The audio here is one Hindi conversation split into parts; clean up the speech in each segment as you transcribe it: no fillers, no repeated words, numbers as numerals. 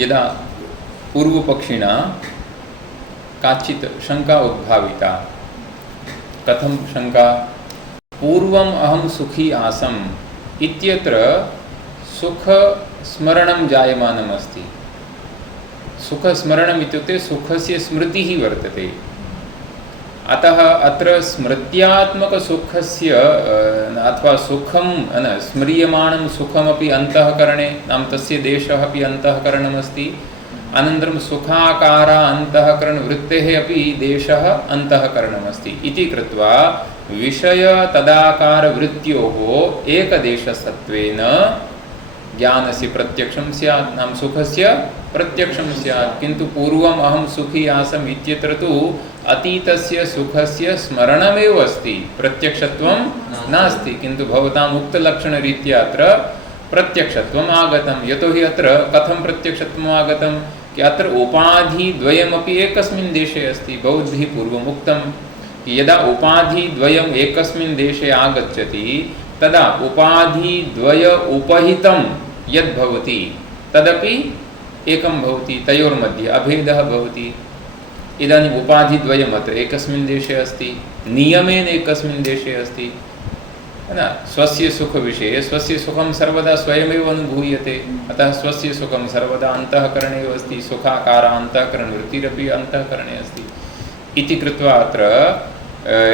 यदा पूर्वपक्षिणा काचित् शंका उद्भाविता। कथं शंका? पूर्वम् अहं सुखी आसम् इत्यत्र सुखस्मरणं जायमानम् अस्ति। सुखस्मरणम् इत्युक्ते सुखस्य स्मृतिः वर्तते। अतः अत्र स्मृत्यात्मकसुखस्य अथवा सुखं स्म्रियमाणं सुखमपि अन्तःकरणे, नाम तस्य देशः अपि अन्तःकरणमस्ति। अनन्तरं सुखाकारा अन्तःकरणवृत्तेः अपि देशः अन्तःकरणमस्ति इति कृत्वा विषय तदाकारवृत्त्योः एकदेशसत्त्वेन ज्ञानस्य प्रत्यक्षं स्यात्, नाम सुखस्य प्रत्यक्षं स्यात्। किन्तु पूर्वम् अहं सुखी आसम् इत्यत्र तु अतीतस्य सुखस्य स्मरणमेव अस्ति, प्रत्यक्षत्वं नास्ति। किन्तु भवताम् उक्तलक्षणरीत्या अत्र प्रत्यक्षत्वम् आगतं। यतोहि अत्र कथं प्रत्यक्षत्वम् आगतं कि अत्र उपाधिद्वयमपि एकस्मिन् देशे अस्ति। भवद्भिः पूर्वम् उक्तं कि यदा उपाधिद्वयम् एकस्मिन् देशे आगच्छति तदा उपाधिद्वय उपहितं यद्भवति तदपि एकं भवति, तयोर्मध्ये अभेदः भवति। इदानीम् उपाधिद्वयम् अत्र एकस्मिन् देशे अस्ति, नियमेन एकस्मिन् देशे अस्ति, है न। स्वस्य सुखविषये स्वस्य सुखं सर्वदा स्वयमेव अनुभूयते, अतः स्वस्य सुखं सर्वदा अन्तःकरणे एव अस्ति। सुखाकार अन्तःकरणवृत्तिरपि अन्तःकरणे अस्ति इति कृत्वा अत्र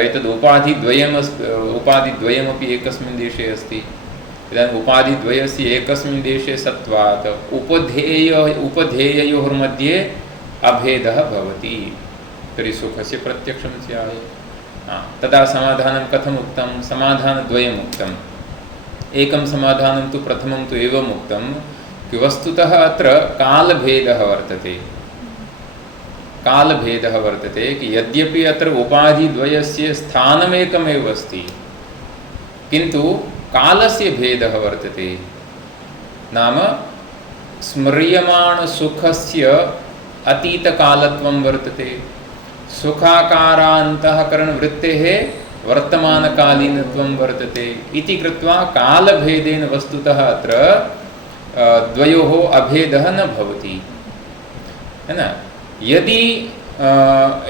एतद् उपाधिद्वयमपि एकस्मिन् देशे अस्ति। इदानीम् उपाधिद्वयस्य एकस्मिन् देशे सत्वात् उपधेययोर्मध्ये अभेदः भवति, तर्हि सुखस्य प्रत्यक्षं स्यात्। तदा समाधानं कथम् उक्तं? समाधानद्वयम् उक्तम्। एकं समाधानं तु प्रथमं तु एवम् उक्तं कि वस्तुतः अत्र कालभेदः वर्तते। कालभेदः वर्तते कि यद्यपि अत्र उपाधिद्वयस्य स्थानमेकमेव अस्ति, किन्तु कालस्य भेदः वर्तते। नाम स्मर्यमाणसुखस्य अतीतकालत्वं वर्तते, सुखाकारान्तःकरणवृत्तेः वर्तमानकालीनत्वं वर्तते इति कृत्वा कालभेदेन वस्तुतः अत्र द्वयोः अभेदः न भवति, है न। यदि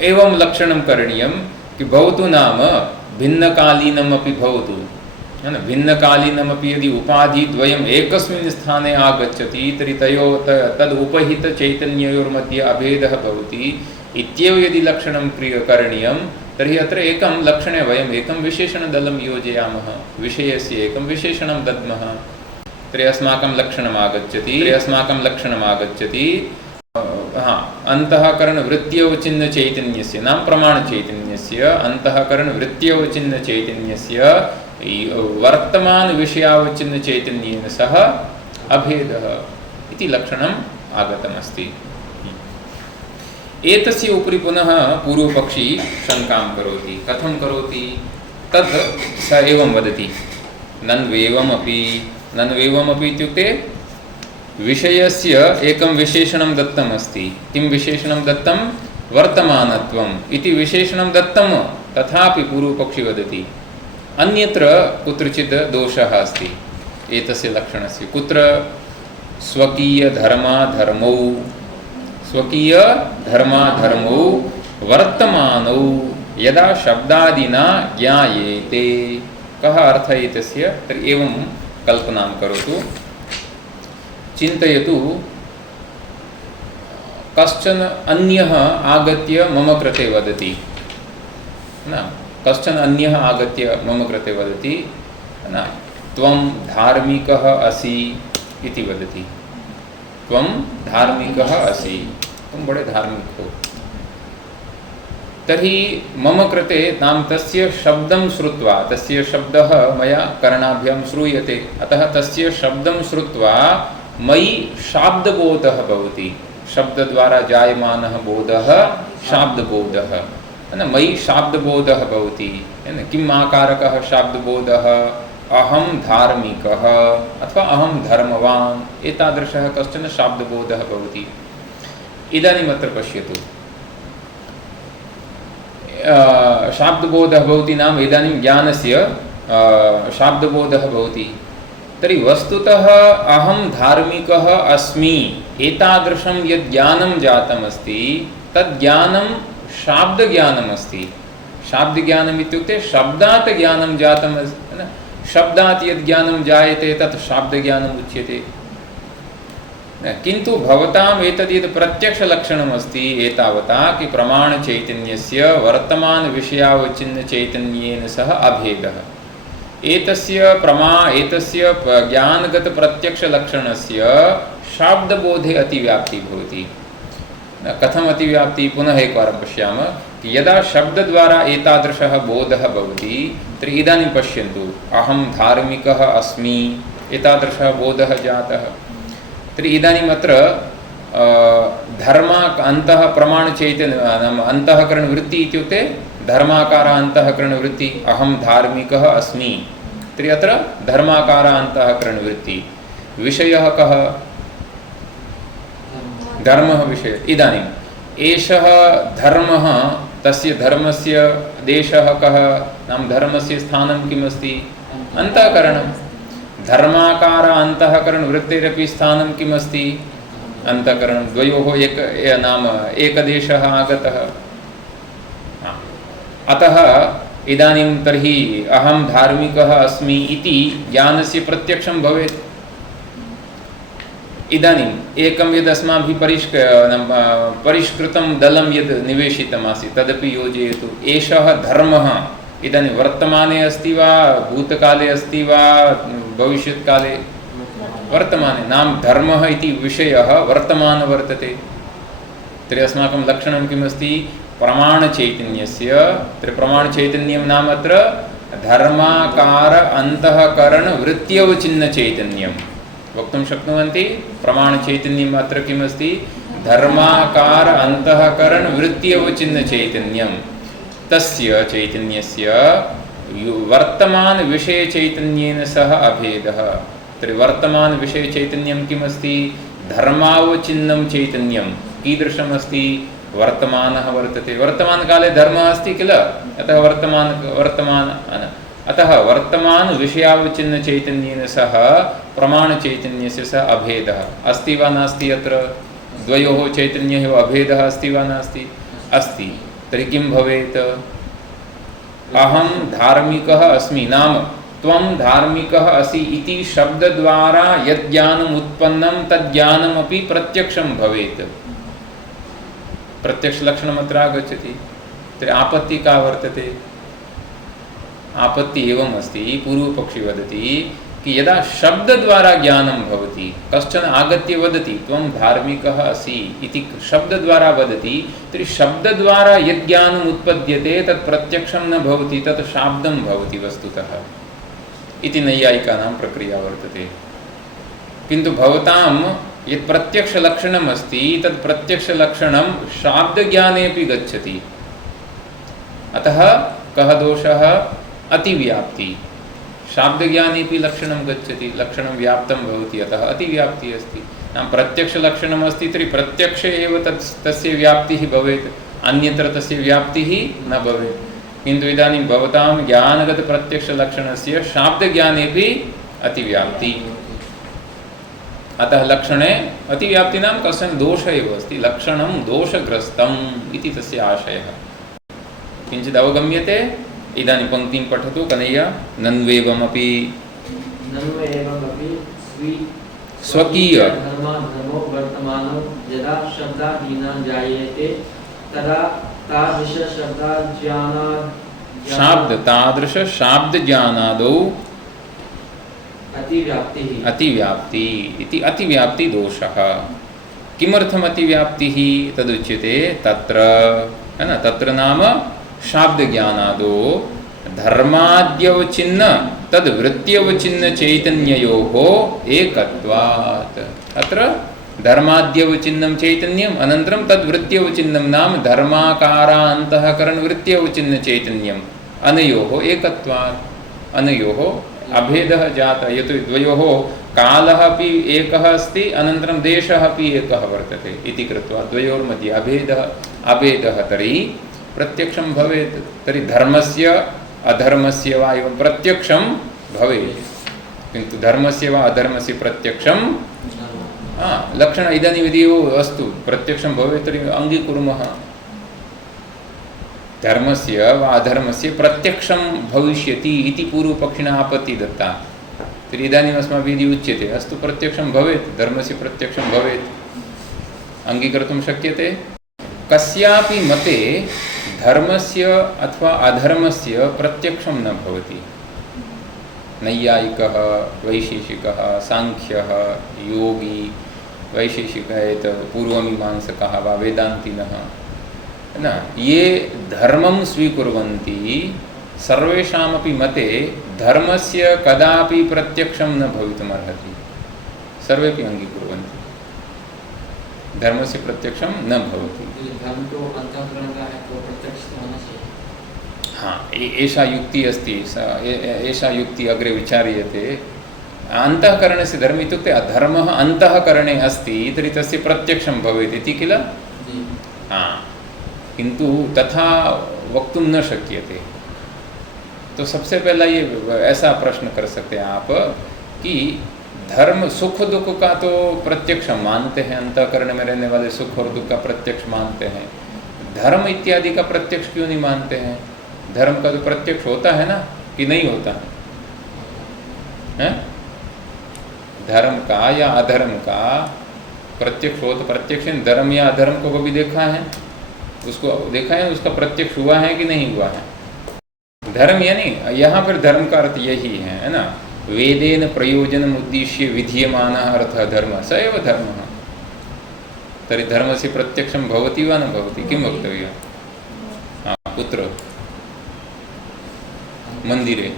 एवं लक्षणं करणीयं कि भवतु नाम भिन्नकालीनमपि भवतु, है न। भिन्नकालीनमपि यदि उपाधिद्वयम् एकस्मिन् स्थाने आगच्छति तर्हि तद् उपहितचैतन्ययोर्मध्ये अभेदः भवति इत्येव यदि लक्षणं करणीयं तर्हि अत्र एकं लक्षणे वयम् एकं विशेषणदलं योजयामः, विषयस्य एकं विशेषणं दद्मः। तर्हि अस्माकं लक्षणम् आगच्छति अन्तःकरणवृत्त्यवचिन्नचैतन्यस्य, नाम प्रमाणचैतन्यस्य अन्तःकरणवृत्त्यवचिन्नचैतन्यस्य वर्तमानविषयावचिन्नचैतन्येन सह अभेदः इति लक्षणम् आगतमस्ति। एतस्य उपरि पुनः पूर्वपक्षी शङ्कां करोति। कथं करोति? तद् स एवं वदति, नन्वेवमपि इत्युक्ते विषयस्य एकं विशेषणं दत्तम् अस्ति। किं विशेषणं दत्तं? वर्तमानत्वम् इति विशेषणं दत्तं, तथापि पूर्वपक्षी वदति अन्यत्र कुत्रचित् दोषः अस्ति एतस्य लक्षणस्य। कुत्र? स्वकीयधर्माधर्मौ वर्तमानौ यदा शब्दादिना ज्ञायेते। कः अर्थः एतस्य? तर्हि एवं कल्पनां करोतु, चिन्तयतु, कश्चन अन्यः आगत्य मम कृते वदति, न, कश्चन अन्यः आगत्य मम कृते वदति, न, त्वं धार्मिकः असि इति वदति। त्वं धार्मिकः असि, तुम बड़े धार्मिक हो। तर्हि मम कृते नाम तस्य शब्दं श्रुत्वा, तस्य शब्दः मया कर्णाभ्यां श्रूयते, अतः तस्य शब्दं श्रुत्वा मयि शाब्दबोधः भवति। शब्दद्वारा जायमानः बोधः शाब्दबोधः, मयि शाब्दबोधः भवति। किम् आकारकः शाब्दबोधः? अहं धार्मिकः अथवा अहं धर्मवान्, एतादृशः कश्चन शाब्दबोधः भवति। इदानीम् अत्र पश्यतु, शाब्दबोधः भवति नाम इदानीं ज्ञानस्य शाब्दबोधः भवति। तर्हि वस्तुतः अहं धार्मिकः अस्मि एतादृशं यद् ज्ञानं जातमस्ति तद् ज्ञानं शाब्दज्ञानम् अस्ति। शाब्दज्ञानम् इत्युक्ते शब्दात् ज्ञानं जातम् अस्ति। शब्दात् यद् ज्ञानं जायते तत् शाब्दज्ञानम् उच्यते। किन्तु भवताम् एतद् यद् प्रत्यक्षलक्षणम् अस्ति एतावता कि प्रमाणचैतन्यस्य वर्तमानविषयावच्छिन्नचैतन्येन सह अभेदः। एतस्य ज्ञानगतप्रत्यक्षलक्षणस्य शाब्दबोधे अतिव्याप्तिः भवति। कथम् अतिव्याप्तिः? पुनः एकवारं पश्यामः कि यदा शब्दद्वारा एतादृशः बोधः भवति तर्हि इदानीं पश्यन्तु, अहं धार्मिकः अस्मि एतादृशः बोधः जातः। तर्हि इदानीम् अत्र धर्मान्तः प्रमाणचैतन्य नाम अन्तःकरणवृत्ति इत्युक्ते धर्माकार अन्तःकरणवृत्ति। अहं धार्मिकः अस्मि तर्हि अत्र धर्माकार अन्तःकरणवृत्ति। विषयः कः? धर्मः विषयः। इदानीम् एषः धर्मः, तस्य धर्मस्य देशः कः? नाम धर्मस्य स्थानं किमस्ति? अन्तःकरणं। धर्माकार अन्तःकरणवृत्तेरपि स्थानं किमस्ति? अन्तःकरणं। द्वयोः एकदेशः आगतः। अतः इदानीं तर्हि अहं धार्मिकः अस्मि इति ज्ञानस्य प्रत्यक्षं भवेत्। इदानीम् एकं यद् अस्माभिः परिष्कृतं दलं यद् निवेशितमासीत् तदपि योजयतु। एषः धर्मः इदानीं वर्तमाने अस्ति वा भूतकाले अस्ति वा भविष्यत्काले? वर्तमाने। नाम धर्मः इति विषयः वर्तमान वर्तते। तर्हि अस्माकं लक्षणं किमस्ति? प्रमाणचैतन्यस्य। तर्हि प्रमाणचैतन्यं नाम अत्र धर्माकार अन्तःकरणवृत्त्यवचिन्नचैतन्यं वक्तुं शक्नुवन्ति। प्रमाणचैतन्यम् अत्र किमस्ति? धर्माकार अन्तःकरणवृत्त्यवचिन्नचैतन्यं। तस्य चैतन्यस्य वर्तमानविषयचैतन्येन सह अभेदः। तर्हि वर्तमानविषयचैतन्यं किमस्ति? धर्मावचिन्नं चैतन्यं। कीदृशमस्ति? वर्तमानः वर्तते। वर्तमानकाले धर्मः अस्ति किल? अतः अतः वर्तमानविषयावचिन्नचैतन्येन सह प्रमाणचैतन्यस्य सह अभेदः अस्ति वा नास्ति? अत्र द्वयोः चैतन्ययोः अभेदः अस्ति वा नास्ति? अस्ति। तर्हि किं भवेत्? अहं धार्मिकः अस्मि नाम त्वं धार्मिकः असि इति शब्दद्वारा यद् ज्ञानम् उत्पन्नं तद् ज्ञानमपि प्रत्यक्षं भवेत्। प्रत्यक्षलक्षणम् अत्र आगच्छति। तर्हि आपत्तिः का वर्तते? आपत्तिः एवम् अस्ति, पूर्वपक्षी वदति कि यदा शब्दद्वारा ज्ञानं भवति, कश्चन आगत्य वदति त्वं धार्मिकः असि इति शब्दद्वारा वदति, तर्हि शब्दद्वारा यद् ज्ञानम् उत्पद्यते तत् प्रत्यक्षं न भवति, तत् शाब्दं भवति वस्तुतः इति नैयायिकानां प्रक्रिया वर्तते। किन्तु भवतां यत् प्रत्यक्षलक्षणम् अस्ति तत् प्रत्यक्षलक्षणं शाब्दज्ञानेपि गच्छति। अतः कः दोषः? अतिव्याप्ति। शाब्दज्ञानेपि लक्षणं गच्छति, लक्षणं व्याप्तं भवति, अतः अतिव्याप्तिः अस्ति। नाम प्रत्यक्षलक्षणम् अस्ति तर्हि प्रत्यक्षे एव तस्य व्याप्तिः भवेत्, अन्यत्र तस्य व्याप्तिः न भवेत्। किन्तु इदानीं भवतां ज्ञानगतप्रत्यक्षलक्षणस्य शाब्दज्ञानेपि अतिव्याप्ति। अतः लक्षणे अतिव्याप्तिनां कश्चन दोषः एव अस्ति। लक्षणं दोषग्रस्तम् इति तस्य आशयः। किञ्चित् अवगम्यते? इदानीं पङ्क्तिं पठतु कनय्या। नन्वेवमपि स्वकीय धर्मो वर्तमानो यदा शब्दादीनां जायते तदा तादृश शाब्दज्ञानादौ अतिव्याप्ति इति अतिव्याप्ति दोषः। किमर्थम् अतिव्याप्तिः? तदुच्यते तत्र, है न? तत्र नाम शाब्दज्ञानादो धर्माद्यवचिन्न तद् वृत्त्यवचिन्न चैतन्ययोः एकत्वात्। अत्र धर्माद्यवचिन्नं चैतन्यम् अनन्तरं तद् वृत्त्यवचिन्नं नाम धर्माकारान्तःकरणवृत्त्यवचिन्न चैतन्यम् अनयोः एकत्वात्। अनयोः अभेदः जातः। यतो द्वयोः कालः अपि एकः अस्ति, अनन्तरं देशः अपि एकः वर्तते इति कृत्वा द्वयोर्मध्ये अभेदः तर्हि प्रत्यक्षं भवेत्। तर्हि धर्मस्य अधर्मस्य वा एवं प्रत्यक्षं भवेत्। किन्तु धर्मस्य वा अधर्मस्य प्रत्यक्षं लक्षण इदानीं यदि अस्तु प्रत्यक्षं भवेत् तर्हि अङ्गीकुर्मः। धर्मस्य वा अधर्मस्य प्रत्यक्षं भविष्यति इति पूर्वपक्षिणा आपत्तिः दत्ता। तर्हि इदानीम् अस्माभिः उच्यते अस्तु प्रत्यक्षं भवेत्, धर्मस्य प्रत्यक्षं भवेत्, अङ्गीकर्तुं शक्यते। कस्यापि मते धर्मस्य अथवा अधर्मस्य प्रत्यक्षं न भवति। नैयायिकः, वैशेषिकः, सांख्यः, योगी, वैशेषिकः, पूर्वमीमांसकः वा वेदान्तिनः है ना, ये धर्मं स्वीकुर्वन्ति सर्वेषामपि मते धर्मस्य कदापि प्रत्यक्षं न भवितुमर्हति। सर्वेपि अङ्गीकुर्वन्ति धर्मस्य प्रत्यक्षं न भवति। धर्म तो अंतःकरण का है तो प्रत्यक्ष होना चाहिए। हाँ, एषा युक्ति अस्ति, एषा युक्ति अग्रे विचार्यते। अन्तःकरणस्य धर्म इत्युक्ते धर्मः अन्तःकरणे अस्ति तर्हि तस्य प्रत्यक्षं भवेत् इति किल। हाँ, किंतु तथा वक्तुं न शक्यते। तो सबसे पहला ये ऐसा प्रश्न कर सकते हैं आप कि धर्म सुख दुख का तो प्रत्यक्ष मानते हैं, अंतःकरण में रहने वाले सुख और दुख का प्रत्यक्ष मानते हैं, धर्म इत्यादि का प्रत्यक्ष क्यों नहीं मानते हैं? धर्म का तो प्रत्यक्ष होता है ना कि नहीं होता है? धर्म का या अधर्म का प्रत्यक्ष हो तो प्रत्यक्ष धर्म या अधर्म को कभी देखा है? उसको देखा है, उसका प्रत्यक्ष हुआ है कि नहीं हुआ है? धर्म यानी यहाँ पर धर्म का अर्थ यही है ना, वेदेन प्रयोजनम उद्देश्य विधीयमानः अर्थः धर्मः स एव धर्मः। तर्हि धर्मस्य प्रत्यक्षं भवति वा न भवति? किं वक्तव्यं? कुत्र? मन्दिरे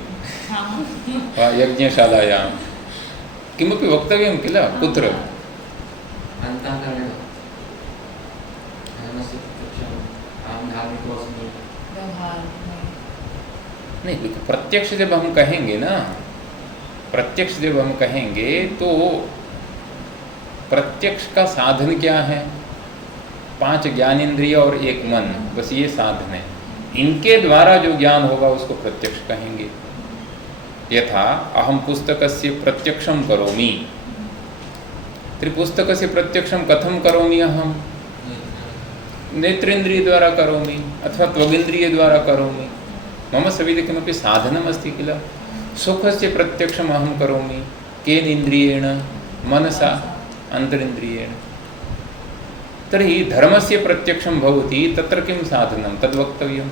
वा यज्ञशालायां किमपि वक्तव्यं किल? कुत्र? नहीं, प्रत्यक्ष जब हम कहेंगे ना, प्रत्यक्ष जब हम कहेंगे तो प्रत्यक्ष का साधन क्या है? 5 ज्ञानेंद्रिय और 1 मन, बस ये साधन है। इनके द्वारा जो ज्ञान होगा उसको प्रत्यक्ष कहेंगे। यथा अहम पुस्तकस्य प्रत्यक्षं करोमि, तर्हि पुस्तकस्य प्रत्यक्षं कथं करोमि? अहम नेत्रेन्द्रिय द्वारा करोमि अथवा त्वगिन्द्रिय द्वारा करोमि। मम सविधे किमपि साधनमस्ति किल। सुखस्य प्रत्यक्षम् अहं करोमि केन इन्द्रियेण? मनसा, अन्तरिन्द्रियेण। तर्हि धर्मस्य प्रत्यक्षं भवति, तत्र किं साधनं? तद्वक्तव्यं।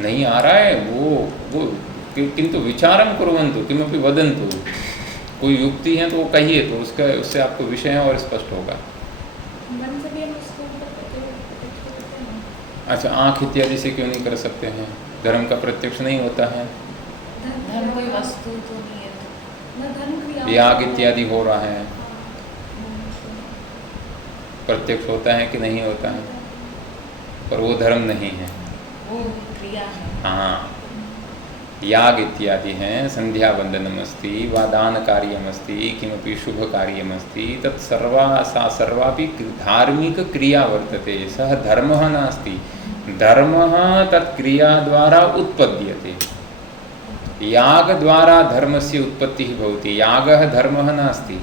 नहीं आ रहा है वो किंतु विचारं कुर्वन्तु, किमपि वदन्तु। कोई युक्ति है तो वो कहिए, तो उससे आपको विषय और स्पष्ट होगा। अच्छा, आँख इत्यादि से क्यों नहीं कर सकते हैं? धर्म का प्रत्यक्ष नहीं होता है। धर्म कोई वस्तु तो नहीं है। याग इत्यादि हो रहा है, प्रत्यक्ष होता है कि नहीं होता है? पर वो धर्म नहीं है, वो क्रिया है। हाँ, याग इत्यादि हैं, संध्या वंदनमस्ति वा दान कार्यमस्ति, किमपि शुभ कार्यमस्ति, तत् सर्वापि धार्मिक क्रिया वर्तते। सः धर्मः नास्ति, धर्मः तत् क्रिया द्वारा उत्पद्यते। याग द्वारा धर्मस्य उत्पत्तिः भवति, यागः धर्मः नास्ति,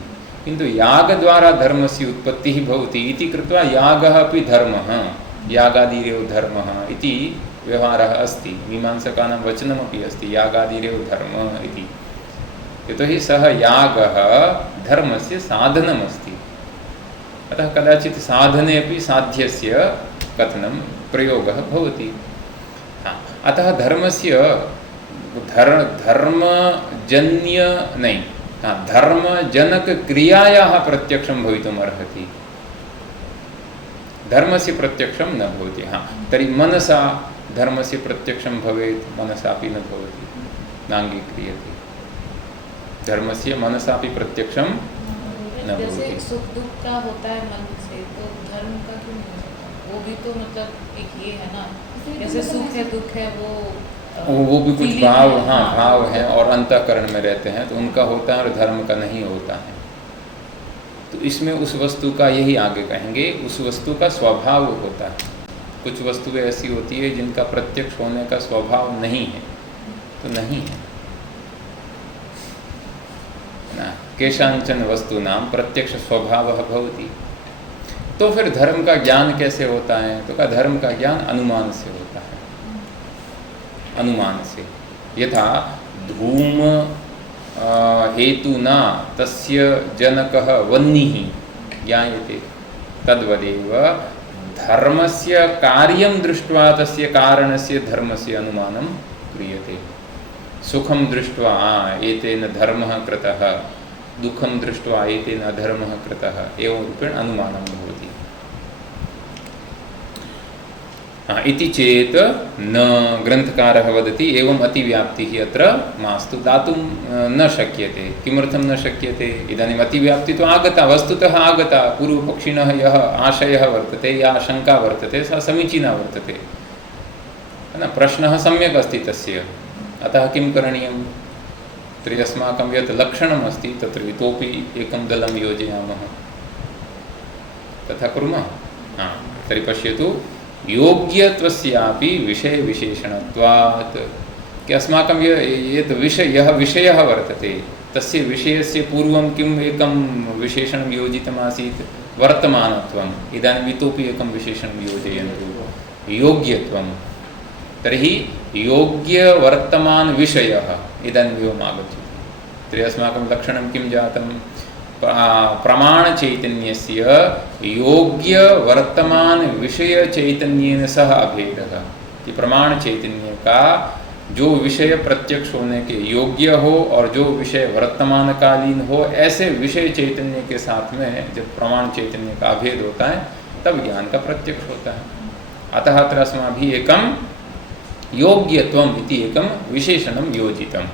किन्तु याग द्वारा धर्मस्य उत्पत्तिः भवति इति कृत्वा यागः अपि धर्मः, यागादिरेव धर्मः इति व्यवहारः अस्ति। मीमांसकानां वचनमपि अस्ति, यागादिरेव धर्मः इति। यतोहि सः यागः धर्मस्य साधनमस्ति। अतः कदाचित् साधने अपि साध्यस्य कथनं प्रयोगः भवति। अतः धर्मस्य धर्मजन्य नहीं, धर्मजनक क्रियायाः प्रत्यक्षं भवितुम् अर्हति, धर्मस्य प्रत्यक्षं न भवति। तर्हि मनसा धर्मस्य प्रत्यक्षं भवेत्, मनसापि न भवति, नाङ्गीक्रियते। धर्मस्य मनसापि प्रत्यक्षं न भवति। जैसे सुख दुख का होता है मन से, तो धर्म का क्यों नहीं होता? वो भी तो मतलब एक ये है ना, जैसे सुख है दुख है, वो भी कुछ भाव, भाव है और अंतःकरण में रहते हैं, तो उनका होता है और धर्म का नहीं होता है। तो इसमें उस वस्तु का, यही आगे कहेंगे, उस वस्तु का स्वभाव होता है। कुछ वस्तुएं ऐसी होती है जिनका प्रत्यक्ष होने का स्वभाव नहीं है, तो नहीं है ना। केषांचन वस्तूनां प्रत्यक्ष स्वभावः भवति। तो फिर धर्म का ज्ञान कैसे होता है? तो का धर्म का ज्ञान अनुमान से होता है, अनुमान से। यथा धूम हेतुना तस्य जनकः वह्निः ज्ञायते, तद्वदेव धर्मस्य कार्यं दृष्ट्वा तस्य कारणस्य धर्मस्य अनुमानं क्रियते। सुखं दृष्ट्वा एतेन धर्मः कृतः, दुःखं दृष्ट्वा एतेन अधर्मः कृतः, एवं रूपेण अनुमानं भवति। इति चेत् न ग्रन्थकारः वदति एवम् अतिव्याप्तिः अत्र मास्तु, दातुं न शक्यते। किमर्थं न शक्यते? इदानीम् अतिव्याप्तिः तु आगता, वस्तुतः आगता। पूर्वपक्षिणः यः आशयः वर्तते, या आशङ्का वर्तते, सा समीचीना वर्तते, है न। प्रश्नः सम्यक् अस्ति तस्य, अतः किं करणीयं? तर्हि अस्माकं यत् लक्षणम् अस्ति तत्र इतोपि एकं दलं योजयामः, तथा कुर्मः। तर्हि पश्यतु, योग्यत्वस्यापि विषयविशेषणत्वात्, कि अस्माकं यत् यः विषयः वर्तते तस्य विषयस्य पूर्वं किम् एकं विशेषणं योजितमासीत्? वर्तमानत्वम्। इदानीम् इतोपि एकं विशेषणं योजयन्तु, योग्यत्वं। तर्हि योग्यवर्तमानविषयः इदानीम् एवम् आगच्छति। तर्हि अस्माकं लक्षणं किं जातं? प्रमाणचैतन्यस्य योग्यवर्तमानविषयचैतन्येन सह अभेदः। कि प्रमाणचैतन्य का जो विषय प्रत्यक्ष होने के योग्य हो और जो विषय वर्तमानकालीन हो, ऐसे विषय चैतन्य के साथ में जब प्रमाण चैतन्य का अभेद होता है तब ज्ञान का प्रत्यक्ष होता है। अतः अत्र अस्माभिः एकं योग्यत्वम् इति एकं विशेषणं योजितम्।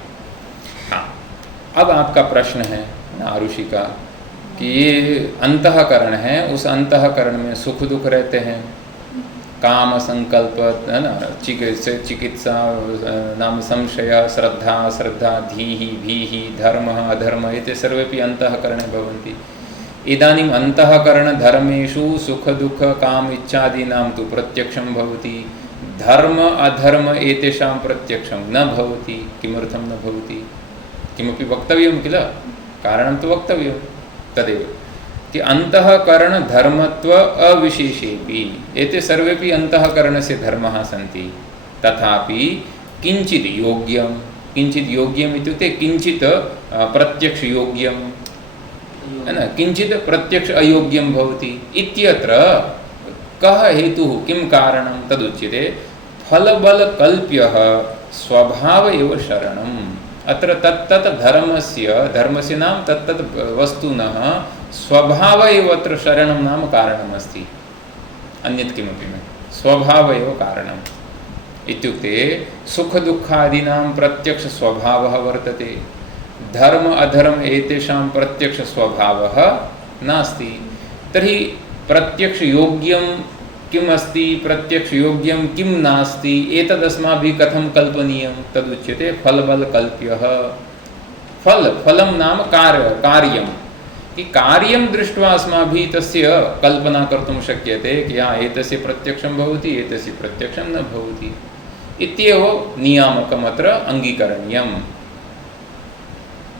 अब आपका प्रश्न है आरुषि का कि ये अंतःकरण है, उस अंतःकरण में सुख दुख रहते हैं, काम संकल्प, है ना, चिकित्सा नाम संशय, श्रद्धा श्रद्धा, धीहि भीहि, धर्मः अधर्मः, एते सर्वेपि अंतःकरणे भवन्ति। इदानीम् अंतःकरण धर्मेषु सुख दुख काम इच्छादीनां तु प्रत्यक्षं भवति, धर्म अधर्म एतेषां प्रत्यक्षं न भवति। किमर्थं न भवति? किमपि वक्तव्यं किल, कारणं तु वक्तव्यं। तदेव कि अंतःकरण धर्मत्व अविशेषेपि, एते सर्वेपि अंतःकरणस्य धर्मः सन्ति। तथापि किंचित् योग्यं, किंचित् योग्यम् इत्युक्ते किंचित् प्रत्यक्ष योग्यं, है न, किंचित् प्रत्यक्ष अयोग्यं भवति इत्यत्र कः हेतुः, किं कारणं तदुच्यते। फलबलकल्प्यः स्वभाव एव शरणम्। अत्र तत्तत् धर्मस्य नाम तत्तत् वस्तुनः स्वभाव एव अत्र शरणं नाम कारणमस्ति, अन्यत् किमपि न। स्वभाव एव कारणम् इत्युक्ते सुख दुःखादीनां प्रत्यक्ष स्वभावः वर्तते, धर्म अधर्म एतेषां प्रत्यक्ष स्वभावः नास्ति। तर्हि प्रत्यक्ष योग्यं किम् अस्ति, प्रत्यक्ष योग्यं किं नास्ति, एतदस्माभिः कथं कल्पनीयं? तदुच्यते फलबलकल्प्यः। फलं नाम कार्यं, कि कार्यं दृष्ट्वा अस्माभिः तस्य कल्पना कर्तुं शक्यते कि एतस्य प्रत्यक्षं भवति, एतस्य प्रत्यक्षं न भवति इत्येव नियामकम् अत्र अङ्गीकरणीयम्,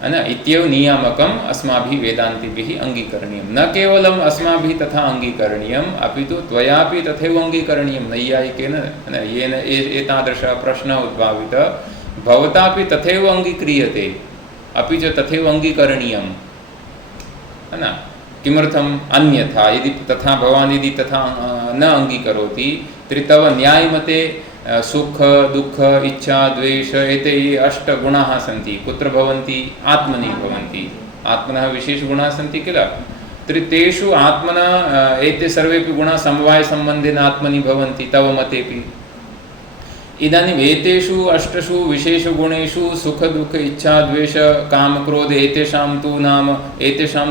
है न। इत्येव नियामकम् अस्माभिः वेदान्तिभिः अङ्गीकरणीयं। न केवलम् अस्माभिः तथा अङ्गीकरणीयम्, अपि तु त्वयापि तथैव अङ्गीकरणीयं। नैयायिकेन येन एतादृशः प्रश्नः उद्भावितः, भवतापि तथैव अङ्गीक्रियते, अपि च तथैव अङ्गीकरणीयं, है न। किमर्थम्? अन्यथा यदि तथा भवान् यदि तथा न अङ्गीकरोति तर्हि तव न्यायमते सुख दुःख इच्छा द्वेष एते ये अष्टगुणाः सन्ति, कुत्र भवन्ति? आत्मनि भवन्ति। आत्मनः विशेषगुणाः सन्ति किल, तर्हि तेषु आत्मनः एते सर्वेपि गुणाः समवायसम्बन्धेन आत्मनि भवन्ति तव मतेपि। इदानीम् एतेषु अष्टसु विशेषगुणेषु सुख दुःख इच्छा द्वेष काम क्रोध एतेषां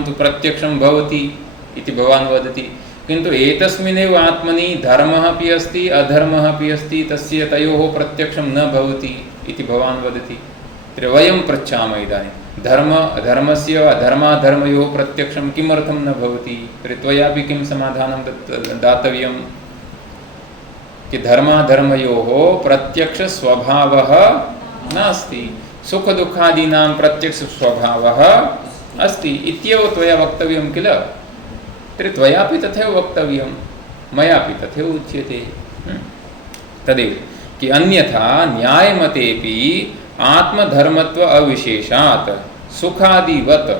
तु प्रत्यक्षं भवति इति भवान् वदति, किन्तु एतस्मिन्नेव आत्मनि धर्मः अपि अस्ति अधर्मः अपि अस्ति, तस्य तयोः प्रत्यक्षं न भवति इति भवान् वदति। तर्हि वयं पृच्छामः इदानीं धर्मस्य अधर्माधर्मयोः प्रत्यक्षं किमर्थं न भवति? तर्हि त्वयापि किं समाधानं दातव्यं? कि धर्माधर्मयोः प्रत्यक्षस्वभावः नास्ति, सुखदुःखादीनां प्रत्यक्षस्वभावः अस्ति इत्येव त्वया वक्तव्यं किल। तर्हि त्वयापि तथैव वक्तव्यं, मयापि तथैव उच्यते। तदेव कि अन्यथा न्यायमतेपि आत्मधर्मत्व अविशेषात् सुखादिवत्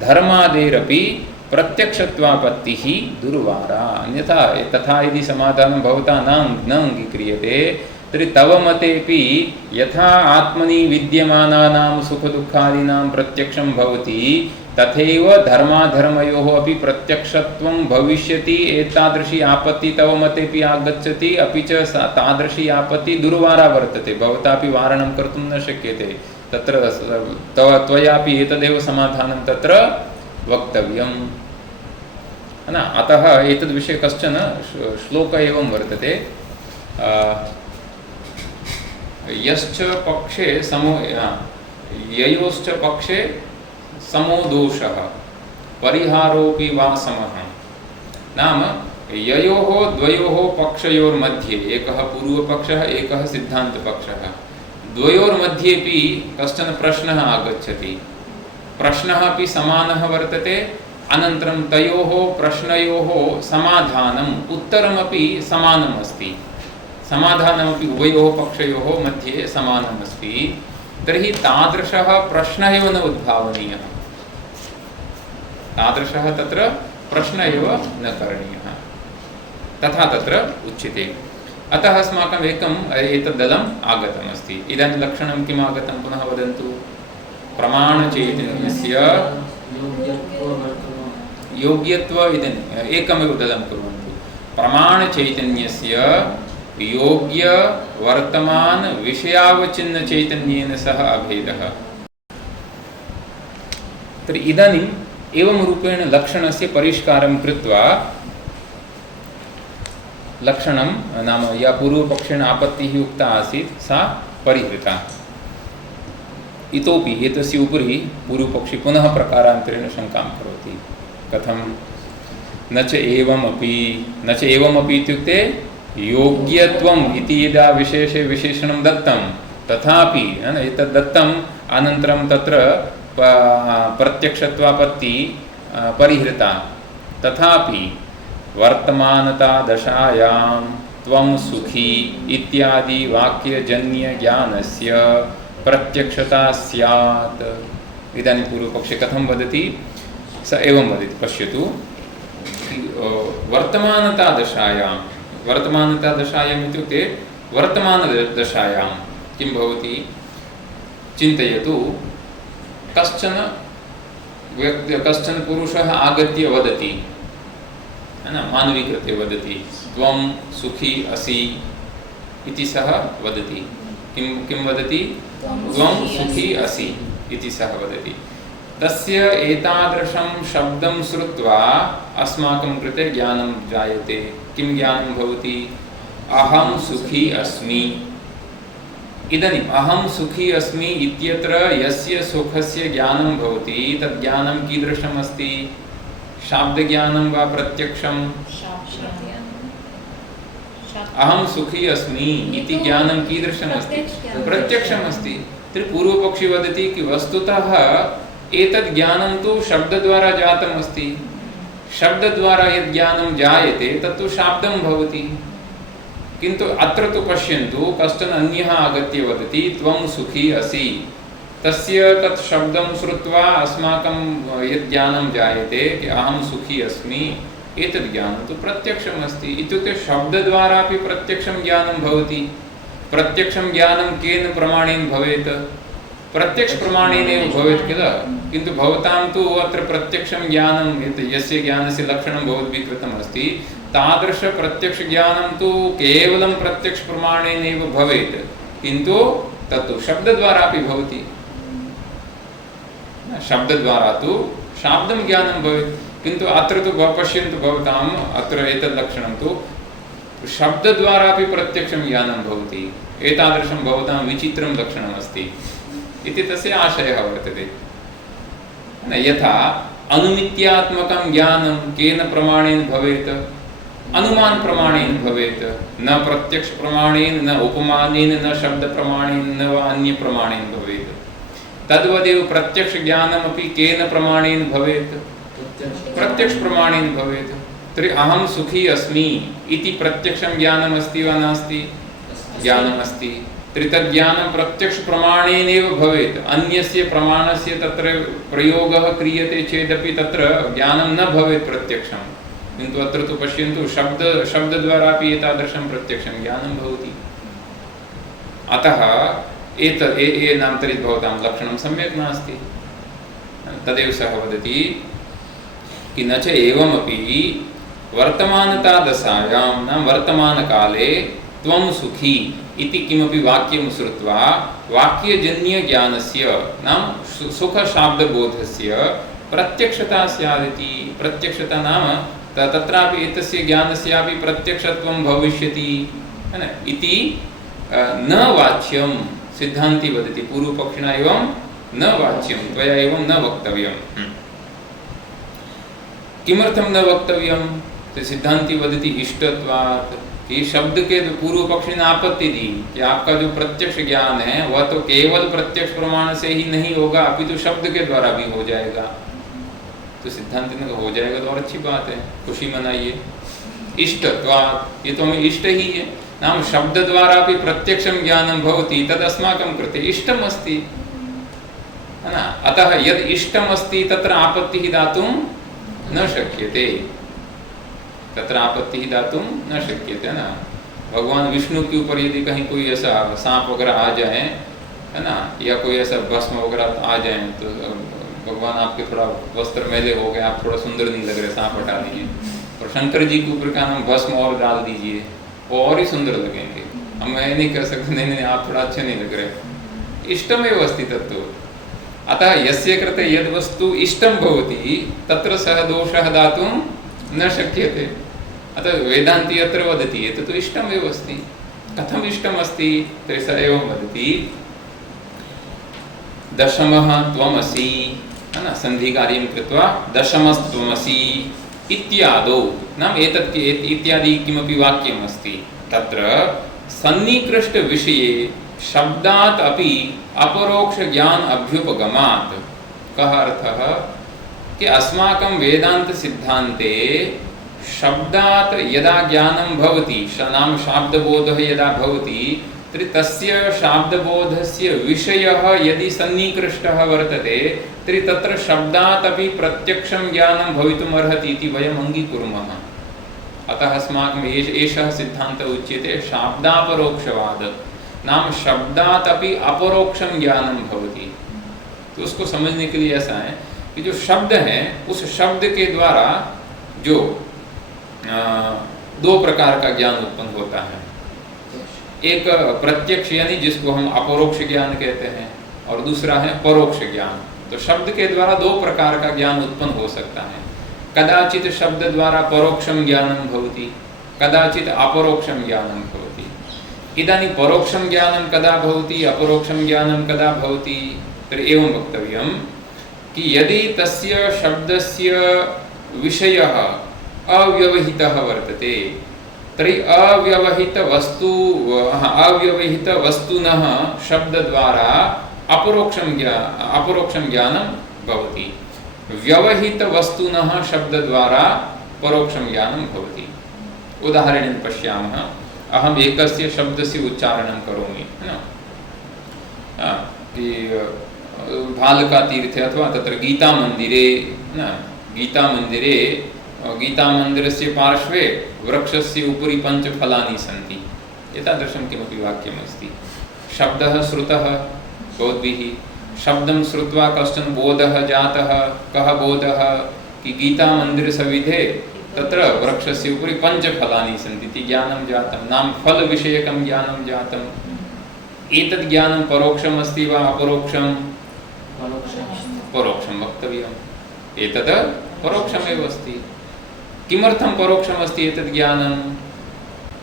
धर्मादेरपि प्रत्यक्षत्वापत्तिः दुर्वारा। अन्यथा तथा यदि समाधानं भवता न अङ्गीक्रियते तर्हि तव मतेपि यथा आत्मनि विद्यमानानां सुखदुःखादीनां प्रत्यक्षं भवति तथैव धर्माधर्मयोः अपि प्रत्यक्षत्वं भविष्यति। एतादृशी आपत्ति तव मतेपि आगच्छति, अपि च तादृशी आपत्ति दुर्वारा वर्तते, भवतापि वारणं कर्तुं न शक्यते। तत्र त्वयापि एतदेव समाधानं तत्र वक्तव्यं न। अतः एतद्विषये कश्चन श्लोक एवं वर्तते, यश्च पक्षे ययोश्च पक्षे समो दोषः परिहारोऽपि वा समः। नाम ययोः द्वयोः पक्षयोर्मध्ये, एकः पूर्वपक्षः एकः सिद्धान्तपक्षः, द्वयोर्मध्येपि कश्चन प्रश्नः आगच्छति। प्रश्नः अपि समानः वर्तते, अनन्तरं तयोः प्रश्नयोः समाधानम् उत्तरमपि समानम् अस्ति, समाधानमपि उभयोः पक्षयोः मध्ये समानम् अस्ति। तर्हि तादृशः प्रश्नः एव न उद्भावनीयः, तादृशः तत्र प्रश्नः एव न करणीयः, तथा तत्र उच्यते। अतः अस्माकम् एकम् एतद्दलम् आगतमस्ति। इदानीं लक्षणं किम् आगतं पुनः वदन्तु। प्रमाणचैतन्यस्य योग्यत्व इदानीम् एकमेव दलं कुर्वन्तु। प्रमाणचैतन्यस्य योग्य वर्तमान विषयावचिन्न चैतन्येन सह अभेदः। तर्हि इदानीम् एवं रूपेण लक्षणस्य परिष्कारं कृत्वा, लक्षणं नाम या पूर्वपक्षेण आपत्तिः उक्ता आसीत् सा परिहृता। इतोपि एतस्य उपरि पूर्वपक्षी पुनः प्रकारान्तरेण शङ्कां करोति। कथं? न च एवमपि इत्युक्ते योग्यत्वम् इति यदा विशेषे विशेषणं दत्तं तथापि एतद् दत्तम्, अनन्तरं तत्र प्रत्यक्षत्वापत्ति परिहृता, तथापि वर्तमानतादशायां त्वं सुखी इत्यादि वाक्यजन्यज्ञानस्य प्रत्यक्षता स्यात्। इदानीं पूर्वपक्षे कथं वदति? स एवं वदति, पश्यतु। वर्तमानतादशायाम् इत्युक्ते वर्तमानदशायां किं भवति? चिन्तयतु, कश्चन पुरुषः आगत्य वदति, मानवीकृते वदति, त्वं सुखी असि इति सः वदति। किं वदति? त्वं सुखी असि इति सः वदति। तस्य एतादृशं शब्दं श्रुत्वा अस्माकं कृते ज्ञानं जायते। किं ज्ञानं भवति? अहं सुखी अस्मि। इदानीम् अहं सुखी अस्मि इत्यत्र यस्य सुखस्य ज्ञानं भवति तद् ज्ञानं कीदृशम् अस्ति? शाब्दज्ञानं वा प्रत्यक्षं? अहं सुखी अस्मि इति ज्ञानं कीदृशम् अस्ति? प्रत्यक्षम् अस्ति। तर्हि पूर्वपक्षी वदति कि वस्तुतः एतद् ज्ञानं तु शब्दद्वारा जातम् अस्ति। शब्दद्वारा यद् ज्ञानं जायते तत्तु शाब्दं भवति। किन्तु अत्र तु पश्यन्तु, कश्चन अन्यः आगत्य वदति त्वं सुखी असि। तस्य तत् शब्दं श्रुत्वा अस्माकं यद् ज्ञानं जायते कि अहं सुखी अस्मि, एतद् ज्ञानं तु प्रत्यक्षम् अस्ति। इत्युक्ते शब्दद्वारापि प्रत्यक्षं ज्ञानं भवति। प्रत्यक्षं ज्ञानं केन प्रमाणेन भवेत्? प्रत्यक्षप्रमाणेनैव भवेत् किल। किन्तु भवतां तु अत्र प्रत्यक्षं ज्ञानं यस्य ज्ञानस्य लक्षणं भवद्भिः कृतमस्ति, तादृशप्रत्यक्षज्ञानं तु केवलं प्रत्यक्षप्रमाणेनैव भवेत्, किन्तु तत्तु शब्दद्वारापि भवति। शब्दद्वारा तु शाब्दं ज्ञानं भवेत्, किन्तु अत्र तु पश्यन्तु, भवताम् अत्र एतद् लक्षणं तु शब्दद्वारापि प्रत्यक्षं ज्ञानं भवति। एतादृशं भवतां विचित्रं लक्षणमस्ति इति तस्य आशयः वर्तते। यथा अनुमित्यात्मकं ज्ञानं केन प्रमाणेन भवेत्? अनुमान प्रमाणेन भवेत्, न प्रत्यक्ष प्रमाणेन, न उपमानेन, न शब्द प्रमाणेन, न वा अन्य प्रमाणेन भवेत्। तद्वदेव प्रत्यक्ष ज्ञानमपि केन प्रमाणेन भवेत्? प्रत्यक्ष प्रमाणेन भवेत्। तर्हि अहं सुखी अस्मि इति प्रत्यक्षं ज्ञानम् अस्ति वा नास्ति? ज्ञानम् अस्ति। तर्हि तद् ज्ञानं प्रत्यक्ष प्रमाणेनैव भवेत्। अन्यस्य प्रमाणस्य तत्र प्रयोगः क्रियते चेदपि तत्र ज्ञानं न भवेत् प्रत्यक्षं, किन्तु अत्र तु पश्यन्तु शब्दद्वारापि एतादृशं प्रत्यक्षं ज्ञानं भवति। अतः एनां तर्हि भवतां लक्षणं सम्यक् नास्ति। तदेव सः वदति कि न च एवमपि वर्तमानतादशायां न वर्तमानकाले त्वं सुखी इति किमपि वाक्यं श्रुत्वा वाक्यजन्यज्ञानस्य नाम सुखशाब्दबोधस्य प्रत्यक्षता स्यादिति। प्रत्यक्षता नाम तत्रापि एतस्य ज्ञानस्यापि प्रत्यक्षत्वं भविष्यति इति न वाच्यं सिद्धान्ती वदति। पूर्वपक्षिणा एवं न वाच्यं, त्वया एवं न वक्तव्यं। किमर्थं न वक्तव्यं? तो सिद्धांति वदति इष्टत्वात्, कि शब्द के पूर्व पक्षी ने आपत्ति दी कि आपका जो प्रत्यक्ष ज्ञान है वह तो केवल प्रत्यक्ष प्रमाण से ही नहीं होगा, अपितु शब्द के द्वारा भी हो जाएगा। तो सिद्धांति ने कहा हो जाएगा तो और अच्छी बात है, खुशी मनाइए। इष्टत्वात्, ये तो हमें इष्ट ही है, नाम शब्द द्वारा भी प्रत्यक्षं ज्ञानं भवति, तद् अस्माकं कृते इष्टम् अस्ति, है ना। अतः यद् इष्टम् अस्ति तत्र आपत्तिः दातुं न शक्यते, तत्र आपत्तिः दातुं न शक्यते ना। भगवान विष्णु के ऊपर यदि कहीं कोई ऐसा सांप वगैरह आ जाए, है ना, या कोई ऐसा भस्म वगैरह आ जाए, तो भगवान आपके थोड़ा वस्त्र मैले हो गए, आप थोड़ा सुंदर नहीं लग रहे, सांप हटा दीजिए, और शंकर जी के ऊपर का नाम भस्म और डाल दीजिए, वो और ही सुंदर लगेंगे। हम मैं नहीं कह सकते नहीं नहीं आप थोड़ा अच्छे नहीं लग रहे। इष्टमेव अस्ति तत्तु। अतः यस्य कृते यद् वस्तु इष्टं भवति तत्र सः दोषः दातुं न शक्यते। अतः वेदान्ती अत्र वदति एतत् तु इष्टमेव अस्ति। कथम् इष्टम् अस्ति? तर्हि स एवं वदति, दशमः त्वमसि, है ना, संधिकार्यं कृत्वा दशमस्त्वमसि इत्यादौ, नाम एतत् इत्यादि किमपि वाक्यम् अस्ति, तत्र सन्निकृष्ट विषये शब्दात् अपि अपरोक्ष ज्ञान अभ्युपगमात्। कः अर्थः? कि अस्माकं वेदांत सिद्धान्ते शब्दात् यदा ज्ञानं भवति, नाम शाब्दबोधः यदा भवति, तर्हि तस्य शाब्दबोधस्य विषयः यदि सन्निकृष्टः वर्तते तर्हि तत्र शब्दात् अपि प्रत्यक्षं ज्ञानं भवितुम् अर्हति इति वयम् अङ्गीकुर्मः। अतः अस्माकम् एषः सिद्धान्तः उच्यते शाब्दापरोक्षवाद, नाम शब्दात् अपि अपरोक्षं ज्ञानं भवति। तो उसको समझने के लिए ऐसा है कि जो शब्द है उस शब्द के द्वारा जो दो प्रकार का ज्ञान उत्पन्न होता है। एक प्रत्यक्ष यानी जिसको हम अपरोक्ष ज्ञान कहते हैं, और दूसरा है परोक्ष ज्ञान। तो शब्द के द्वारा दो प्रकार का ज्ञान उत्पन्न हो सकता है। कदाचित शब्द द्वारा परोक्षं ज्ञानं भवति, कदाचित अपरोक्षं ज्ञानं भवति। इदानीं परोक्षं ज्ञानं कदा भवति, अपरोक्षं ज्ञानं कदा भवति? तर्हि एवं वक्तव्यं कि यदि तस्य शब्दस्य विषयः अव्यवहितः वर्तते तर्हि अव्यवहितवस्तुनः शब्दद्वारा अपरोक्षं ज्ञानं भवति, व्यवहितवस्तुनः शब्दद्वारा परोक्षं ज्ञानं भवति। उदाहरणेन पश्यामः, अहम् एकस्य शब्दस्य उच्चारणं करोमि, है ना, कि भालकातीर्थे अथवा तत्र गीतामन्दिरे, न गीतामन्दिरे, गीतामन्दिरस्य पार्श्वे वृक्षस्य उपरि पञ्चफलानि सन्ति, एतादृशं किमपि वाक्यमस्ति। शब्दः श्रुतः भवद्भिः, शब्दं श्रुत्वा कश्चन बोधः जातः। कः बोधः? कि गीतामन्दिरसविधे तत्र वृक्षस्य उपरि पञ्चफलानि सन्ति इति ज्ञानं जातं, नाम फलविषयकं ज्ञानं जातम्। एतद् ज्ञानं परोक्षम् अस्ति वा अपरोक्षं? परोक्षं वक्तव्यम्। एतद् परोक्षमेव अस्ति। किमर्थं परोक्षम् अस्ति एतद् ज्ञानं?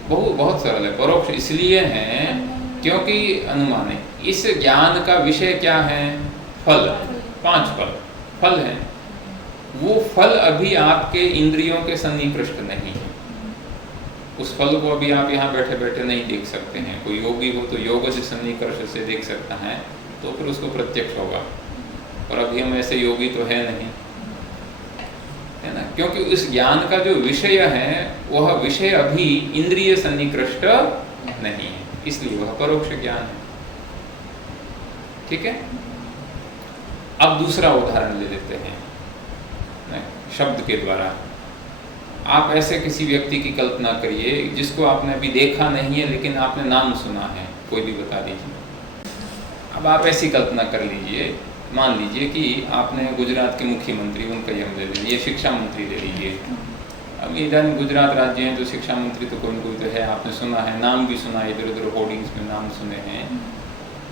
बहुत सरल है। परोक्ष इसलिए है क्योंकि अनुमान है। इस ज्ञान का विषय क्या है? फल, 5 फल हैं। वो फल अभी आपके इंद्रियों के सन्निकृष्ट नहीं है, उस फल को अभी आप यहाँ बैठे बैठे नहीं देख सकते हैं। कोई योगी हो तो योग से सन्निकर्ष से देख सकता है, तो फिर उसको प्रत्यक्ष होगा। और अभी हम ऐसे योगी तो है नहीं, है ना, क्योंकि उस ज्ञान का जो विषय है वह विषय अभी इंद्रिय सन्निकृष्ट नहीं है, इसलिए वह परोक्ष ज्ञान है। ठीक है। अब दूसरा उदाहरण ले लेते हैं शब्द के द्वारा। आप ऐसे किसी व्यक्ति की कल्पना करिए जिसको आपने अभी देखा नहीं है, लेकिन आपने नाम सुना है, कोई भी बता दीजिए। अब आप ऐसी कल्पना कर लीजिए, मान लीजिए कि आपने गुजरात के मुख्यमंत्री, उनका ही हम ले लीजिए, शिक्षा मंत्री ले लीजिए। अब इधर गुजरात राज्य है तो शिक्षा मंत्री तो कोई कोई तो है, आपने सुना है, नाम भी सुना है, इधर उधर होर्डिंग्स में नाम सुने हैं।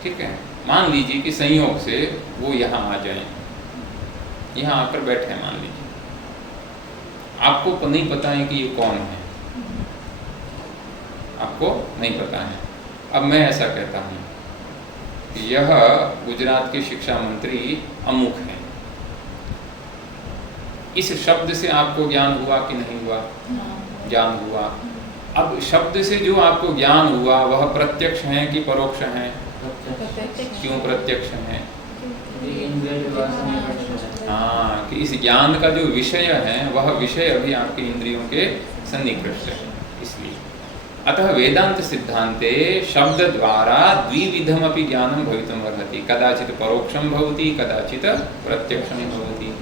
ठीक है। मान लीजिए कि संयोग से वो यहाँ आ जाए, यहाँ आकर बैठे हैं मान लीजिए, आपको नहीं पता है कि ये कौन है, आपको नहीं पता है। अब मैं ऐसा कहता हूँ कि यह गुजरात के शिक्षा मंत्री अमुक है। इस शब्द से आपको ज्ञान हुआ कि नहीं हुआ? ज्ञान हुआ। अब शब्द से जो आपको ज्ञान हुआ वह प्रत्यक्ष है कि परोक्ष है? क्यों प्रत्यक्ष है? हाँ, कि इस ज्ञान का जो विषय है वह विषय अभी आपके इंद्रियों के सन्निकृष्ट है, इसलिए। अतः वेदांत सिद्धांते शब्द द्वारा द्विविधमपि ज्ञानं भवितुम् अर्हति, कदाचित् परोक्षं भवति, कदाचित् प्रत्यक्षं भवति।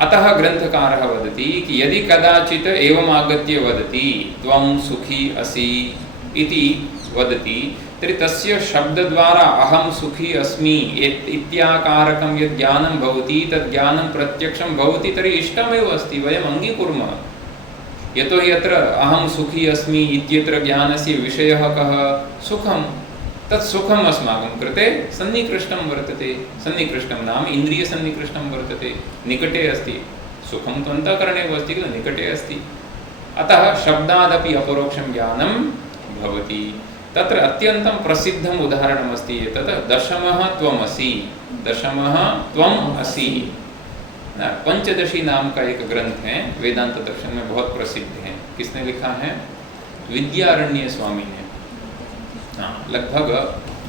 अतः ग्रंथकारः वदति कि यदि कदाचित् एवम् आगत्य वदति त्वं सुखी असि इति वदति, तर्हि तस्य शब्दद्वारा अहं सुखी अस्मि इत्याकारकं यद् ज्ञानं भवति तद् ज्ञानं प्रत्यक्षं भवति, तर्हि इष्टमेव अस्ति, वयम् अङ्गीकुर्मः। यतोहि अत्र अहं सुखी अस्मि इत्यत्र ज्ञानस्य विषयः कः? सुखं। तत् सुखम् अस्माकं कृते सन्निकृष्टं वर्तते। सन्निकृष्टं नाम इन्द्रियसन्निकृष्टं वर्तते, निकटे अस्ति। सुखं तु अन्तःकरणे एव अस्ति किल, निकटे अस्ति। अतः शब्दादपि अपरोक्षं ज्ञानं भवति। तत्र अत्यन्तं प्रसिद्धम् उदाहरणमस्ति एतत् दशमः त्वमसि, दशमः त्वम् असि। पंचदशी नाम का एक ग्रंथ है, वेदांत दर्शन में बहुत प्रसिद्ध है। किसने लिखा है? विद्यारण्य स्वामी ने। हाँ, लगभग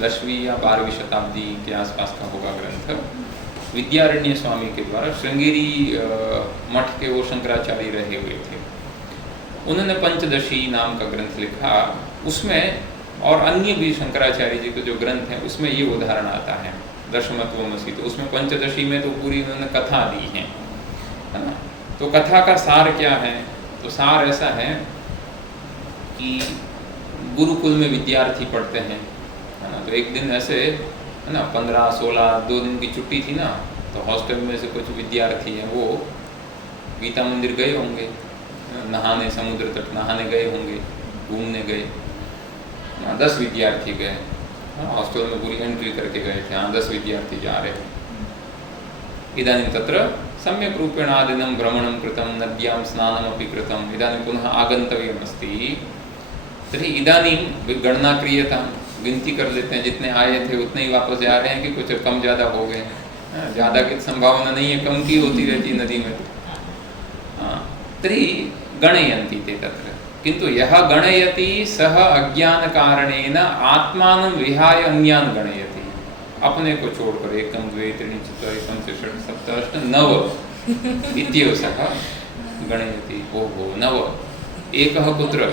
10वीं या 12वीं शताब्दी के आसपास का होगा ग्रंथ। विद्यारण्य स्वामी के द्वारा श्रृंगेरी मठ के वो शंकराचार्य रहे हुए थे, उन्होंने पंचदशी नाम का ग्रंथ लिखा। उसमें और अन्य भी शंकराचार्य जी के जो ग्रंथ हैं उसमें ये उदाहरण आता है दशमत्वमसि। तो उसमें पंचदशी में तो पूरी उन्होंने कथा दी है ना। तो कथा का सार क्या है? तो सार ऐसा है कि गुरुकुल में विद्यार्थी पढ़ते हैं, है ना। तो एक दिन ऐसे, है ना, 15, 16, 2 दिन की छुट्टी थी ना, तो हॉस्टल में से कुछ विद्यार्थी हैं, वो गीता मंदिर गए होंगे, नहाने, समुद्र तट नहाने गए होंगे, घूमने गए। 10 विद्यार्थी गए, हॉस्टल में पूरी एंट्री करके गए थे। हाँ, 10 विद्यार्थी जा रहे हैं। इदानीं तत्र सम्यक् रूपेण आदिनं भ्रमणं कृतं, नद्यां स्नानमपि कृतं, इदानीं पुनः आगन्तव्यमस्ति। तर्हि इदानीं गणना क्रियतां, गिनती कर लेते हैं, जितने आए थे उतने ही वापस जा रहे हैं कि कुछ कम ज़्यादा हो गए। ज़्यादा की संभावना नहीं है, कम की होती रहती है नदी में। हाँ, तर्हि गणयन्ति ते तत्र, किंतु यह गणयति सह अज्ञान कारणेन आत्मानं विहाय अन्यान् गणयति। अपने को छोड़कर 1, 2, 3, 4, 5, 6, 7, 8, 9 इत्येव सः गणयति। ओहो, 9। एकः कुत्र?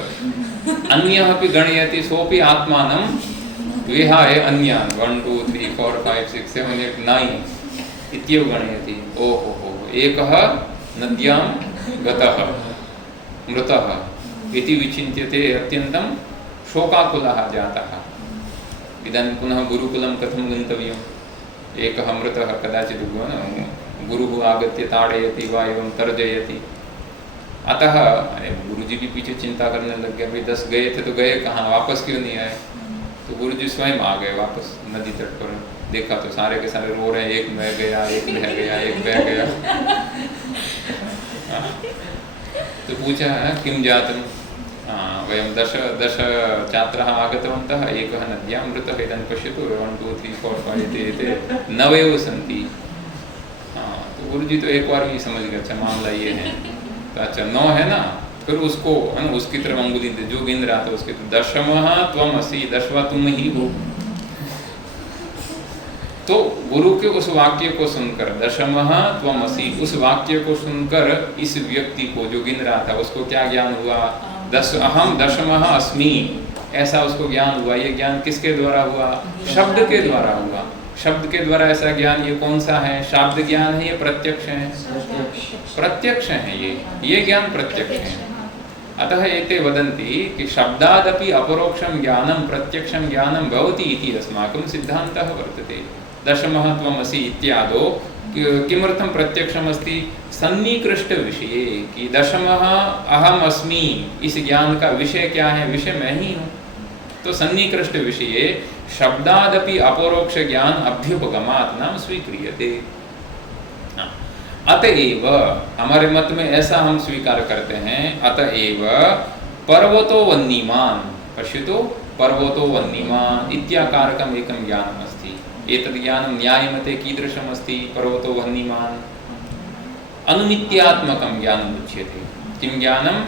अन्यः अपि गणयति, सोऽपि आत्मानं विहाय अन्यान् 1, 2, 3, 4, 5, 6, 7, 8, 9 इत्येव गणयति। ओहो, एकः नद्यां गतः मृतः इति विचिन्त्यते अत्यन्तं शोकाकुलः जातः। इदानीं पुनः गुरुकुलं कथं गन्तव्यम्? एकः मृतः, कदाचित् गुरुः आगत्य ताडयति वा एवं तर्जयति। अतः गुरुजी भी पीछे चिंता करने लग गए, भाई 10 गए थे तो गए कहाँ, वापस क्यों नहीं आए? तो गुरुजी स्वयं आ गए वापस नदी तट पर। देखा तो सारे के सारे रो रहे हैं, एक बह गया, एक बह गया, एक बह गया। तो पूछा, किं जातं? वयं 10 छात्राः आगतवन्तः, एकः नद्यां मृतः, इदानीं पश्यतु 1, 2, 3, 4, 5 एते 9 एव सन्ति। तो गुरुजी तो एक बार ही समझ गए, अच्छा मामला ये है। तो अच्छा 9 है ना, फिर उसको है ना उसकी तरफ अंगुली दे, जो गिन रहा था उसके दशमः त्वमसि, दशवा तुम ही हो। तो गुरु के उस वाक्य को सुनकर, दशमः त्वमसि, उस वाक्य को सुनकर इस व्यक्ति को जो गिन रहा था उसको क्या ज्ञान हुआ? अहम दशमः अस्मि, ऐसा उसको ज्ञान हुआ। ये ज्ञान किसके द्वारा हुआ? शब्द के द्वारा हुआ। शब्द के द्वारा ऐसा ज्ञान ये कौन सा है? शाब्द ज्ञान है, ये प्रत्यक्ष है? प्रत्यक्ष है। ये ज्ञान प्रत्यक्ष है। अतः एते वदन्ति कि शब्दादपि अपरोक्षं ज्ञानं प्रत्यक्षं ज्ञानं भवति इति अस्माकं सिद्धान्तः वर्तते। दशमः त्वमसि इत्यादो किमर्थं प्रत्यक्षमस्ति? सन्निकृष्ट विषये कि दशमः अहम अस्मि, इस ज्ञान का विषय क्या है? विषय मैं ही हूँ। तो सन्निकृष्ट विषये शब्दादपि अपरोक्ष ज्ञान अभ्युपगमात् नाम स्वीक्रियते। अतएव हमारे मत में ऐसा हम स्वीकार करते हैं, अतएव पर्वतो वह्निमान् पश्यतु, पर्वतो वह्निमान् इत्याकारकम् एकं ज्ञानम् अस्ति। एतद् ज्ञानं न्यायमते कीदृशम् अस्ति? पर्वतो वह्निमान् अनुमित्यात्मकं ज्ञानम् उच्यते। किं ज्ञानम्?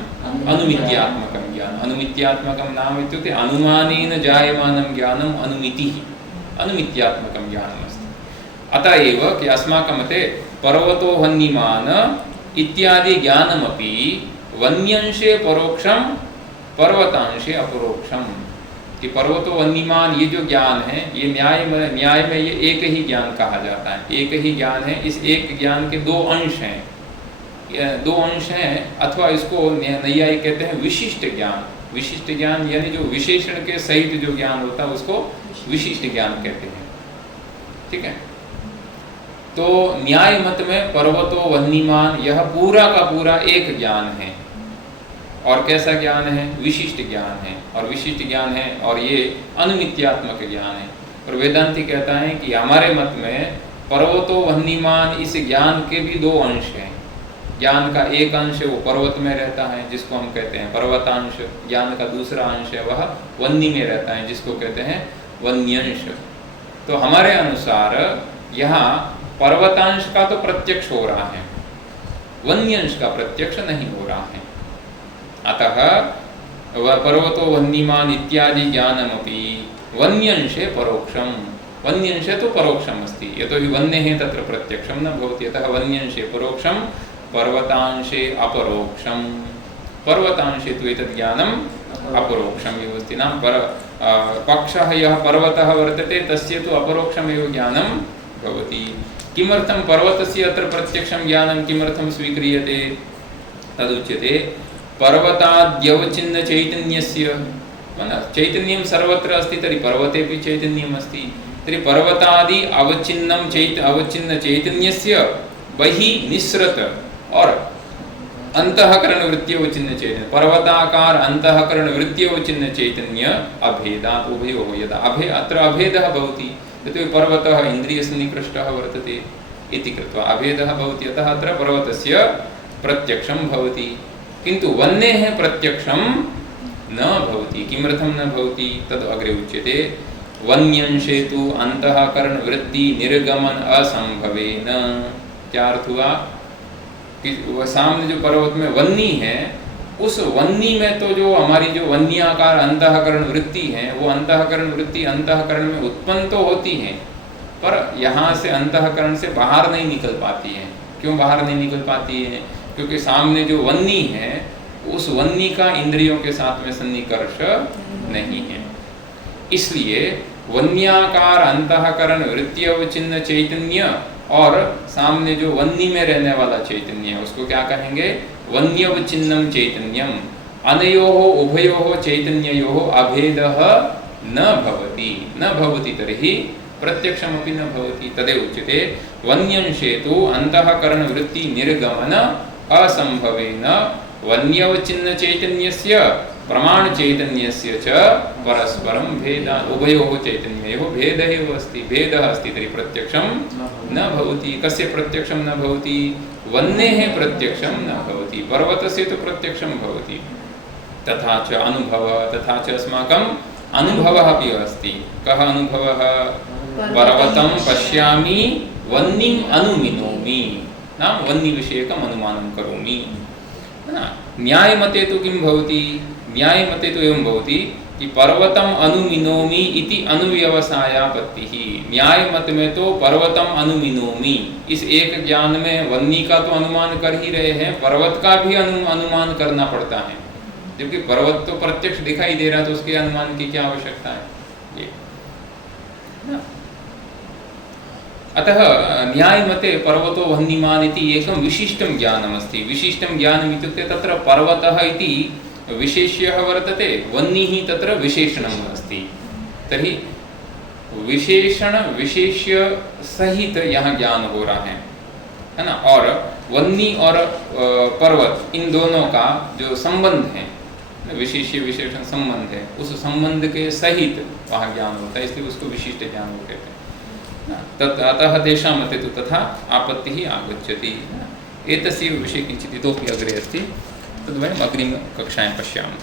अनुमित्यात्मकं ज्ञानम्। अनुमित्यात्मकं नाम इत्युक्ते अनुमानेन जायमानं ज्ञानम् अनुमितिः, अनुमित्यात्मकं ज्ञानम् अस्ति। अतः एव कि अस्माकं मते पर्वतो वह्निमान् इत्यादि ज्ञानमपि वन्यंशे परोक्षं पर्वतांशे अपरोक्षं। कि पर्वतो वह्निमान् ये जो ज्ञान है ये न्याय में ये एक ही ज्ञान कहा जाता है। एक ही ज्ञान है। इस एक ज्ञान के दो अंश हैं, दो अंश हैं, अथवा इसको नैयायिक कहते हैं विशिष्ट ज्ञान। विशिष्ट ज्ञान यानी जो विशेषण के सहित जो ज्ञान होता है उसको विशिष्ट ज्ञान कहते हैं। ठीक है। तो न्याय मत में पर्वतो वह्निमान् यह पूरा का पूरा एक ज्ञान है। और कैसा ज्ञान है? विशिष्ट ज्ञान है। और विशिष्ट ज्ञान है और ये अनुमित्यात्मक ज्ञान है। और वेदांती कहता है कि हमारे मत में पर्वतो वह्निमान् इस ज्ञान के भी दो अंश हैं। ज्ञान का एक अंश वो पर्वत में रहता है जिसको हम कहते हैं पर्वतांश। ज्ञान का दूसरा अंश है वह वह्नि में रहता है जिसको कहते हैं वन्यंश। तो हमारे अनुसार यहाँ पर्वतांश का तो प्रत्यक्ष हो रहा है, वन्यंश का प्रत्यक्ष नहीं हो रहा है। अतः पर्वतो वह्निमान् इत्यादि ज्ञानमपि वन्यंशे परोक्षं, वन्यंशे तो परोक्षम् अस्ति। यतोहि वह्नेः तत्र प्रत्यक्षं न भवति। अतः वन्यंशे परोक्षं पर्वतांशे अपरोक्षं। पर्वतांशे तु एतद् ज्ञानम् अपरोक्षम् एव अस्ति। नाम पक्षः यः पर्वतः वर्तते तस्य तु अपरोक्षमेव ज्ञानं भवति। किमर्थं पर्वतस्य अत्र प्रत्यक्षं ज्ञानं किमर्थं स्वीक्रियते? तदुच्यते पर्वताद्यवचिन्न चैतन्यस्य, चैतन्यं सर्वत्र अस्ति तर्हि पर्वतेपि चैतन्यम् अस्ति। तर्हि पर्वतादि अवचिन्न चैतन्यस्य बहिः निस्सृत और अंतःकरण वृत्त्यवचिन्न चैतन्य, पर्वताकार अंतःकरण वृत्त्यवचिन्न चैतन्य अभेदात् उभयोः। यदा अत्र अभेदः भवति यतोहि पर्वतः इन्द्रियसन्निकृष्टः वर्तते इति कृत्वा अभेदः भवति। अतः अत्र पर्वतस्य प्रत्यक्षं भवति, किन्तु वह्नेः प्रत्यक्षं न भवति। किमर्थं न भवति? तद् अग्रे उच्यते। वन्यंशे तु अंतःकरण वृत्ति निर्गमन असंभवेन। क्या अर्थ हुआ? कि वह सामने जो पर्वत में वन्नी है, उस वन्नी में तो जो हमारी जो वन्याकार अंतःकरण वृत्ति है, वो अंतःकरण वृत्ति अंतःकरण में उत्पन्न तो होती है, पर यहाँ से अंतःकरण से बाहर नहीं निकल पाती है। क्यों बाहर नहीं निकल पाती है? क्योंकि सामने जो वन्नी है उस वन्नी का इंद्रियों के साथ में सन्निकर्ष नहीं है। इसलिए वन्याकार अंतःकरण वृत्त्यवचिन्न चैतन्य और सामने जो वन्नी में रहने वाला चैतन्य है उसको क्या कहेंगे? वन्यवचिन्नम चैतन्यम। अनयोः उभयोः चैतन्ययोः अभेदः न भवति। न भवति तर्हि प्रत्यक्षमपि न भवति। तदेव उच्यते वन्यंशे तु अंतःकरण वृत्ति निर्गमन असंभवेन वन्यवचिन्न चैतन्यस्य प्रमाण चैतन्यस्य च परस्परं भेदात् उभयोः चैतन्ययोः भेदः एव अस्ति। भेदः अस्ति तर्हि प्रत्यक्षं न भवति। कस्य प्रत्यक्षं न भवति? वह्नेः प्रत्यक्षं न भवति। पर्वतस्य तु प्रत्यक्षं भवति। तथा च अनुभवः, तथा च अस्माकम् अनुभवः अपि अस्ति। कः अनुभवः? पर्वतं पश्यामि वह्निम् अनुमिनोमि, नाम वह्नि विषयकम् अनुमानं करोमि। है ना। न्यायमते तो किं भवति, न्यायमते तो एवं भवति कि पर्वतम अनुमिनोमि इति अनुव्यवसायापत्तिः। न्याय मत में तो पर्वतम अनुमिनोमि, इस एक ज्ञान में वन्नी का तो अनुमान कर ही रहे हैं, पर्वत का भी अनुमान करना पड़ता है, जबकि पर्वत तो प्रत्यक्ष दिखाई दे रहा, तो उसके अनुमान की क्या आवश्यकता है ये ना? अतः न्यायमते पर्वतो वह्निमान् इति एकं विशिष्टं ज्ञानमस्ति। विशिष्टं ज्ञानम् इत्युक्ते तत्र पर्वतः इति विशेष्यः वर्तते, वह्निः तत्र विशेषणम् अस्ति। तर्हि विशेषण विशेष्य सहित यहाँ ज्ञान हो रहा है ना। और वह्नि और पर्वत, इन दोनों का जो संबंध है, विशेष्य विशेषण संबंध है, उस संबंध के सहित वहाँ ज्ञान होता है, इसलिए उसको विशिष्ट ज्ञान कहते हैं। अतः तेषां मते तु तथा आपत्तिः आगच्छति। एतस्य विषये किञ्चित् इतोपि अग्रे अस्ति, तद् वयम् अग्रिमकक्षायां पश्यामः।